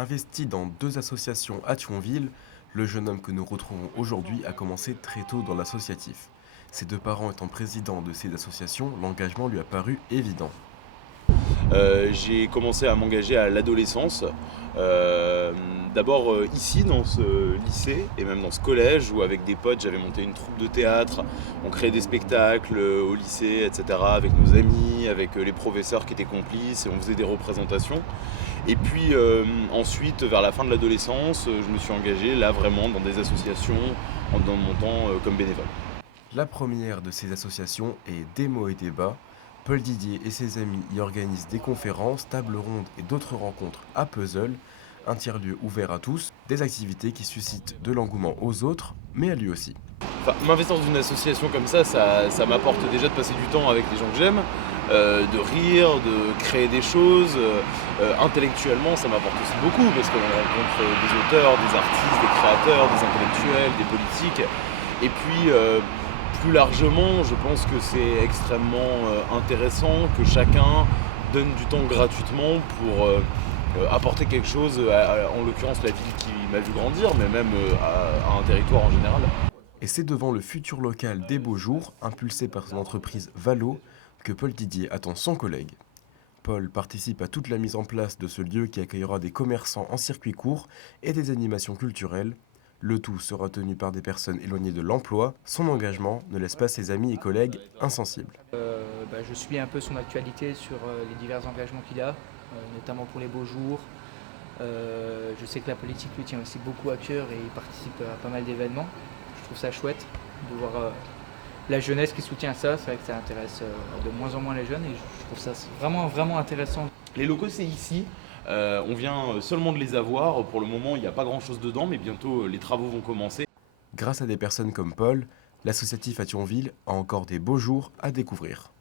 Investi dans deux associations à Thionville, le jeune homme que nous retrouvons aujourd'hui a commencé très tôt dans l'associatif. Ses deux parents étant présidents de ces associations, l'engagement lui a paru évident. J'ai commencé à m'engager à l'adolescence. Euh, D'abord ici dans ce lycée et même dans ce collège où avec des potes j'avais monté une troupe de théâtre, on créait des spectacles au lycée, etc. avec nos amis, avec les professeurs qui étaient complices et on faisait des représentations. Et puis ensuite vers la fin de l'adolescence, je me suis engagé là vraiment dans des associations dans mon temps comme bénévole. La première de ces associations est Démo et Débat. Paul Didier et ses amis y organisent des conférences, tables rondes et d'autres rencontres à Puzzle, un tiers-lieu ouvert à tous, des activités qui suscitent de l'engouement aux autres, mais à lui aussi. Enfin, m'investir dans une association comme ça m'apporte déjà de passer du temps avec les gens que j'aime, de rire, de créer des choses. Intellectuellement, ça m'apporte aussi beaucoup parce qu'on rencontre des auteurs, des artistes, des créateurs, des intellectuels, des politiques. Et puis, plus largement, je pense que c'est extrêmement intéressant que chacun donne du temps gratuitement pour apporter quelque chose, en l'occurrence la ville qui m'a vu grandir, mais même à un territoire en général. Et c'est devant le futur local des Beaux Jours, impulsé par son entreprise Valo, que Paul Didier attend son collègue. Paul participe à toute la mise en place de ce lieu qui accueillera des commerçants en circuit court et des animations culturelles. Le tout sera tenu par des personnes éloignées de l'emploi. Son engagement ne laisse pas ses amis et collègues insensibles. Je suis un peu son actualité sur les divers engagements qu'il a, notamment pour les beaux jours. Je sais que la politique lui tient aussi beaucoup à cœur et il participe à pas mal d'événements. Je trouve ça chouette de voir la jeunesse qui soutient ça. C'est vrai que ça intéresse de moins en moins les jeunes et je trouve ça vraiment, vraiment intéressant. Les locaux, c'est ici. On vient seulement de les avoir. Pour le moment, il n'y a pas grand-chose dedans, mais bientôt les travaux vont commencer. Grâce à des personnes comme Paul, l'associatif à Thionville a encore des beaux jours à découvrir.